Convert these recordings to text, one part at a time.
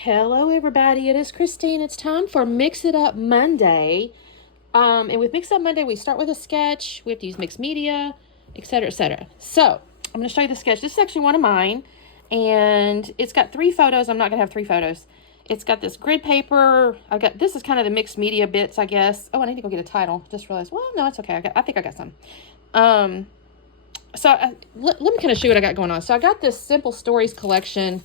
Hello, everybody. It is Christine. It's time for Mix It Up Monday. And with Mix It Up Monday, we start with a sketch. We have to use mixed media, etc., etc. So I'm going to show you the sketch. This is actually one of mine, and it's got 3 photos. I'm not going to have 3 photos. It's got this grid paper. This is kind of the mixed media bits, I guess. Oh, I need to go get a title. Just realized. Well, no, it's okay. I think I got some. Let me kind of show you what I got going on. So I got this Simple Stories collection.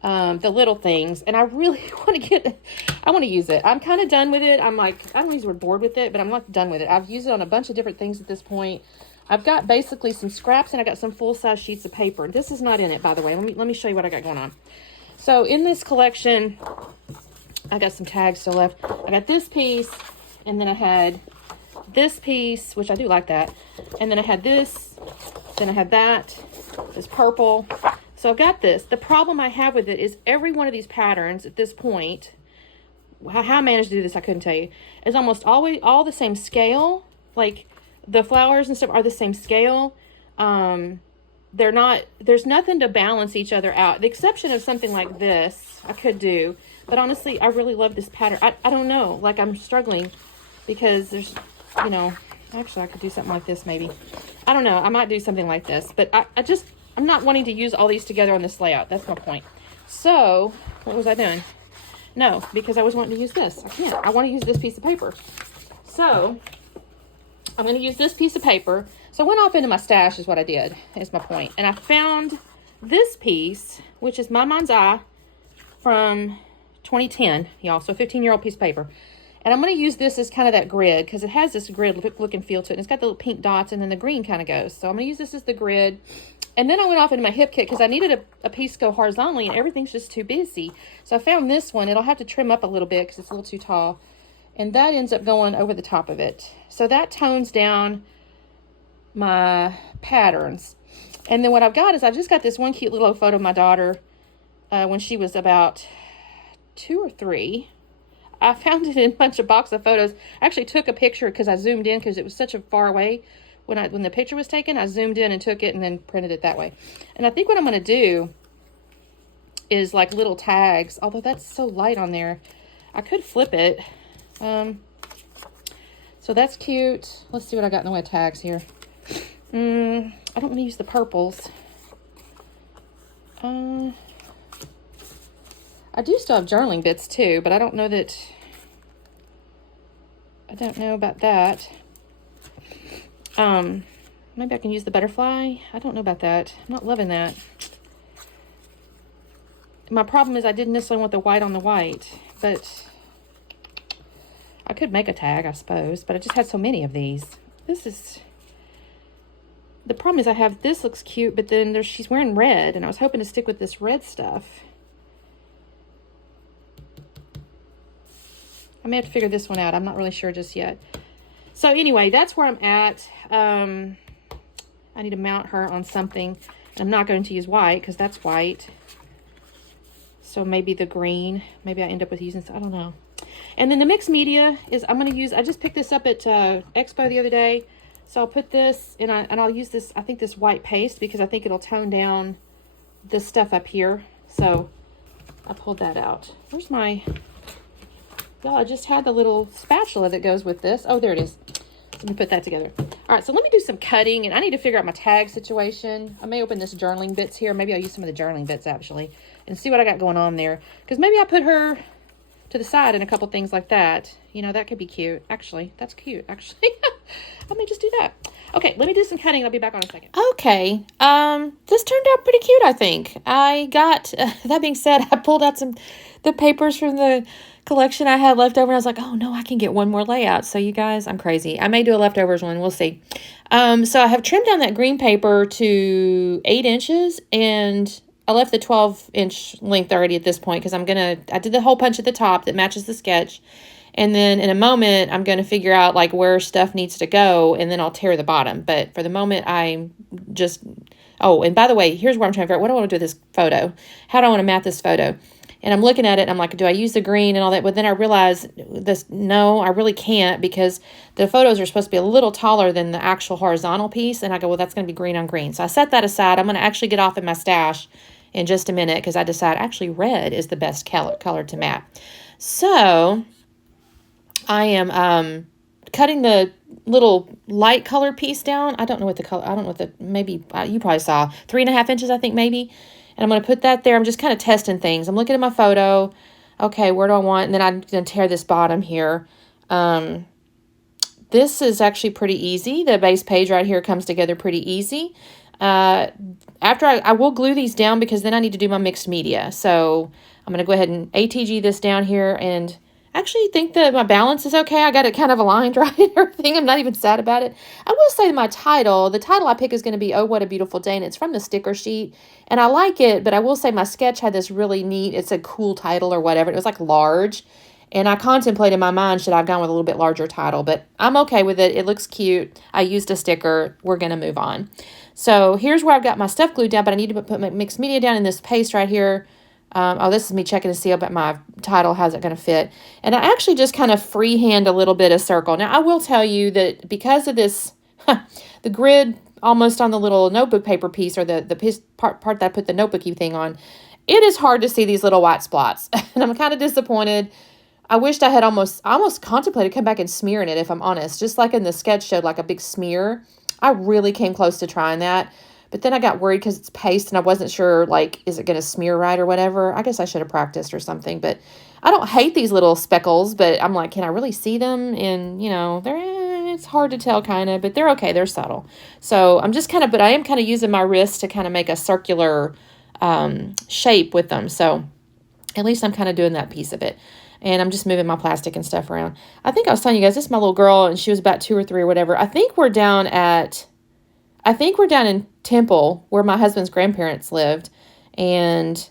The little things, and I really want to use it. I'm kind of done with it. I don't use the word bored with it, but I'm not done with it. I've used it on a bunch of different things at this point. I've got basically some scraps, and I got some full-size sheets of paper. This is not in it, by the way. Let me show you what I got going on. So in this collection, I got some tags still left. I got this piece, and then I had this piece, which I do like that, and then I had this, then I had that, this purple. So I've got this. The problem I have with it is every one of these patterns at this point, how I managed to do this, I couldn't tell you, is almost always all the same scale. Like the flowers and stuff are the same scale. They're not, there's nothing to balance each other out. The exception of something like this, I could do. But honestly, I really love this pattern. I don't know, like I'm struggling because there's, actually I could do something like this maybe. I don't know, I might do something like this. But I'm not wanting to use all these together on this layout. That's my point. So, what was I doing? No, because I was wanting to use this. I can't. I want to use this piece of paper. So, I'm going to use this piece of paper. So, I went off into my stash is what I did, is my point. And I found this piece, which is My Mind's Eye from 2010, y'all. So, a 15-year-old piece of paper. And I'm going to use this as kind of that grid because it has this grid look and feel to it. And it's got the little pink dots and then the green kind of goes. So, I'm going to use this as the grid. And then I went off into my hip kit because I needed a piece to go horizontally and everything's just too busy. So I found this one. It'll have to trim up a little bit because it's a little too tall. And that ends up going over the top of it. So that tones down my patterns. And then what I've got is I just got this one cute little photo of my daughter when she was about 2 or 3. I found it in a bunch of box of photos. I actually took a picture because I zoomed in because it was such a far away. When the picture was taken, I zoomed in and took it and then printed it that way. And I think what I'm going to do is like little tags, although that's so light on there. I could flip it. So that's cute. Let's see what I got in the way of tags here. I don't want to use the purples. I do still have journaling bits too, but I don't know about that. Maybe I can use the butterfly. I don't know about that. I'm not loving that. My problem is I didn't necessarily want the white on the white, but I could make a tag, I suppose, but I just had so many of these. The problem is I have, this looks cute, but then she's wearing red, and I was hoping to stick with this red stuff. I may have to figure this one out. I'm not really sure just yet. So anyway, that's where I'm at. I need to mount her on something. I'm not going to use white because that's white. So maybe the green. Maybe I end up with using, I don't know. And then the mixed media is I'm going to use, I just picked this up at Expo the other day. So I'll put this, and I'll use this, I think this white paste because I think it'll tone down this stuff up here. So I pulled that out. Where's my, y'all, I just had the little spatula that goes with this. Oh, there it is. Let me put that together. All right, so let me do some cutting, and I need to figure out my tag situation. I may open this journaling bits here. Maybe I'll use some of the journaling bits, actually, and see what I got going on there. Because maybe I put her to the side and a couple things like that. That could be cute. Actually, that's cute, actually. Let me just do that. Okay, let me do some cutting. I'll be back on in a second. Okay, this turned out pretty cute, I think. I got, that being said, I pulled out the papers from the collection I had left over. And I was like, oh no, I can get one more layout. So you guys, I'm crazy. I may do a leftovers one. We'll see. So I have trimmed down that green paper to 8 inches, and I left the 12-inch length already at this point because I did the hole punch at the top that matches the sketch. And then in a moment, I'm going to figure out like where stuff needs to go, and then I'll tear the bottom. But for the moment, I'm just, oh, and by the way, here's what I'm trying to figure out. What do I want to do with this photo? How do I want to map this photo? And I'm looking at it, and I'm like, do I use the green and all that? But then I realize no, I really can't because the photos are supposed to be a little taller than the actual horizontal piece. And I go, well, that's going to be green on green. So I set that aside. I'm going to actually get off in my stash in just a minute because I decided actually red is the best color to map. So I am cutting the little light color piece down. I don't know what the color, I don't know what the, maybe you probably saw 3.5 inches, I think maybe. And I'm going to put that there. I'm just kind of testing things. I'm looking at my photo. Okay, where do I want? And then I'm going to tear this bottom here. This is actually pretty easy. The base page right here comes together pretty easy. After I will glue these down because then I need to do my mixed media. So I'm going to go ahead and ATG this down here, and actually think that my balance is okay. I got it kind of aligned right and everything. I'm not even sad about it. I will say the title I pick is going to be Oh What a Beautiful Day, and it's from the sticker sheet. And I like it, but I will say my sketch had this really neat, it's a cool title or whatever. It was like large. And I contemplated in my mind, should I have gone with a little bit larger title? But I'm okay with it. It looks cute. I used a sticker. We're going to move on. So here's where I've got my stuff glued down, but I need to put my mixed media down in this paste right here. This is me checking to see about my title. How's it going to fit? And I actually just kind of freehand a little bit of circle. Now, I will tell you that because of this, the grid almost on the little notebook paper piece, or the part that I put the notebooky thing on, it is hard to see these little white spots. And I'm kind of disappointed. I wished I almost contemplated come back and smearing it, if I'm honest. Just like in the sketch showed, like a big smear. I really came close to trying that. But then I got worried because it's paste and I wasn't sure, like, is it going to smear right or whatever? I guess I should have practiced or something. But I don't hate these little speckles, but I'm like, can I really see them? And, it's hard to tell kind of, but they're okay. They're subtle. So I'm just but I am kind of using my wrist to kind of make a circular shape with them. So at least I'm kind of doing that piece of it. And I'm just moving my plastic and stuff around. I think I was telling you guys, this is my little girl, and she was about 2 or 3 or whatever. I think we're down in Temple, where my husband's grandparents lived. And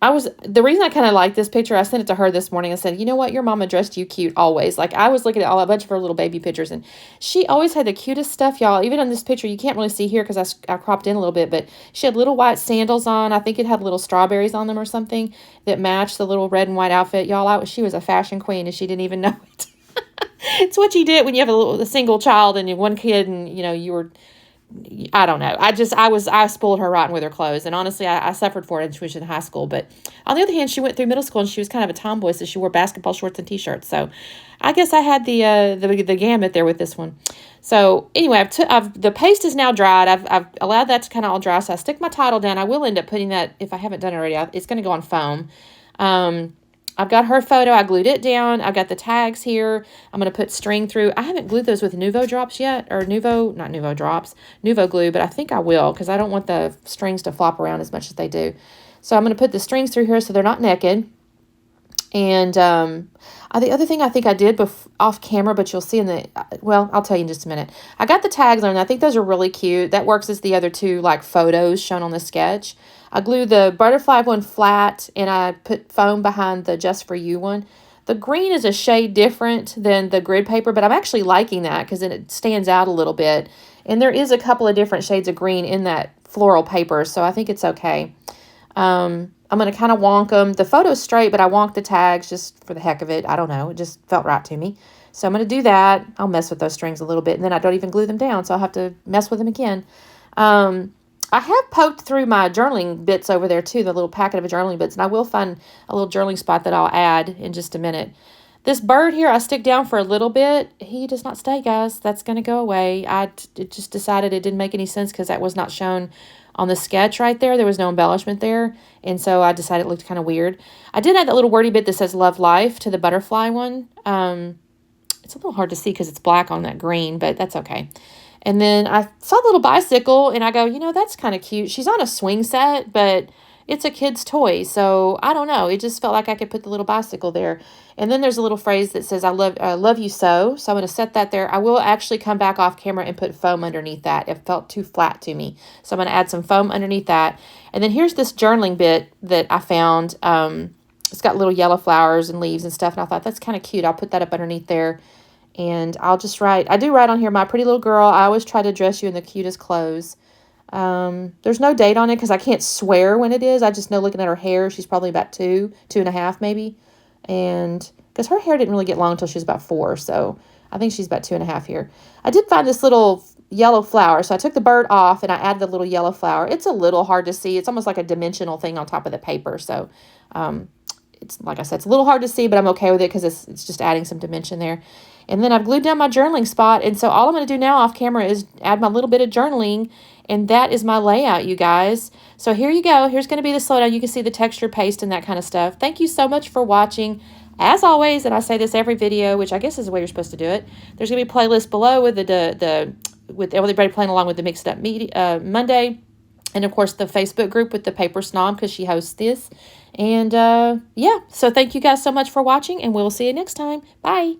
the reason I kind of like this picture, I sent it to her this morning. I said, you know what? Your mama dressed you cute always. Like, I was looking at a bunch of her little baby pictures, and she always had the cutest stuff, y'all. Even on this picture, you can't really see here because I cropped in a little bit, but she had little white sandals on. I think it had little strawberries on them or something that matched the little red and white outfit. Y'all, she was a fashion queen, and she didn't even know it. It's what you did when you have a single child and one kid, and, you were... I don't know. I spoiled her rotten with her clothes. And honestly, I suffered for it when she was in high school. But on the other hand, she went through middle school and she was kind of a tomboy. So she wore basketball shorts and t-shirts. So I guess I had the gamut there with this one. So anyway, the paste is now dried. I've allowed that to kind of all dry. So I stick my title down. I will end up putting that, if I haven't done it already, it's going to go on foam. I've got her photo. I glued it down. I've got the tags here. I'm going to put string through. I haven't glued those with Nuvo drops yet, or Nuvo glue, but I think I will because I don't want the strings to flop around as much as they do. So I'm going to put the strings through here so they're not naked. And the other thing I think I did off camera, but you'll see I'll tell you in just a minute. I got the tags on. I think those are really cute. That works as the other two like photos shown on the sketch. I glued the butterfly one flat, and I put foam behind the Just For You one. The green is a shade different than the grid paper, but I'm actually liking that because it stands out a little bit. And there is a couple of different shades of green in that floral paper, so I think it's okay. I'm going to kind of wonk them. The photo's straight, but I wonked the tags just for the heck of it. I don't know. It just felt right to me. So I'm going to do that. I'll mess with those strings a little bit, and then I don't even glue them down, so I'll have to mess with them again. I have poked through my journaling bits over there too, the little packet of journaling bits, and I will find a little journaling spot that I'll add in just a minute. This bird here, I stick down for a little bit. He does not stay, guys. That's going to go away. It just decided it didn't make any sense because that was not shown on the sketch right there. There was no embellishment there, and so I decided it looked kind of weird. I did add that little wordy bit that says Love Life to the butterfly one. It's a little hard to see because it's black on that green, but that's okay. And then I saw the little bicycle, and I go, that's kind of cute. She's on a swing set, but it's a kid's toy. So I don't know. It just felt like I could put the little bicycle there. And then there's a little phrase that says, I love you so. So I'm going to set that there. I will actually come back off camera and put foam underneath that. It felt too flat to me. So I'm going to add some foam underneath that. And then here's this journaling bit that I found. It's got little yellow flowers and leaves and stuff. And I thought, that's kind of cute. I'll put that up underneath there. And I'll just write, I do write on here, my pretty little girl, I always try to dress you in the cutest clothes. There's no date on it because I can't swear when it is. I just know looking at her hair, she's probably about 2.5 maybe. And because her hair didn't really get long until she was about 4. So I think she's about 2.5 here. I did find this little yellow flower. So I took the bird off and I added the little yellow flower. It's a little hard to see. It's almost like a dimensional thing on top of the paper. So it's, like I said, it's a little hard to see, but I'm okay with it because it's just adding some dimension there. And then I've glued down my journaling spot. And so all I'm going to do now off camera is add my little bit of journaling. And that is my layout, you guys. So here you go. Here's going to be the slowdown. You can see the texture paste and that kind of stuff. Thank you so much for watching. As always, and I say this every video, which I guess is the way you're supposed to do it, there's going to be a playlist below with with everybody playing along with the Mixed Up Monday. And, of course, the Facebook group with the Paper Snob because she hosts this. And, yeah, so thank you guys so much for watching, and we'll see you next time. Bye.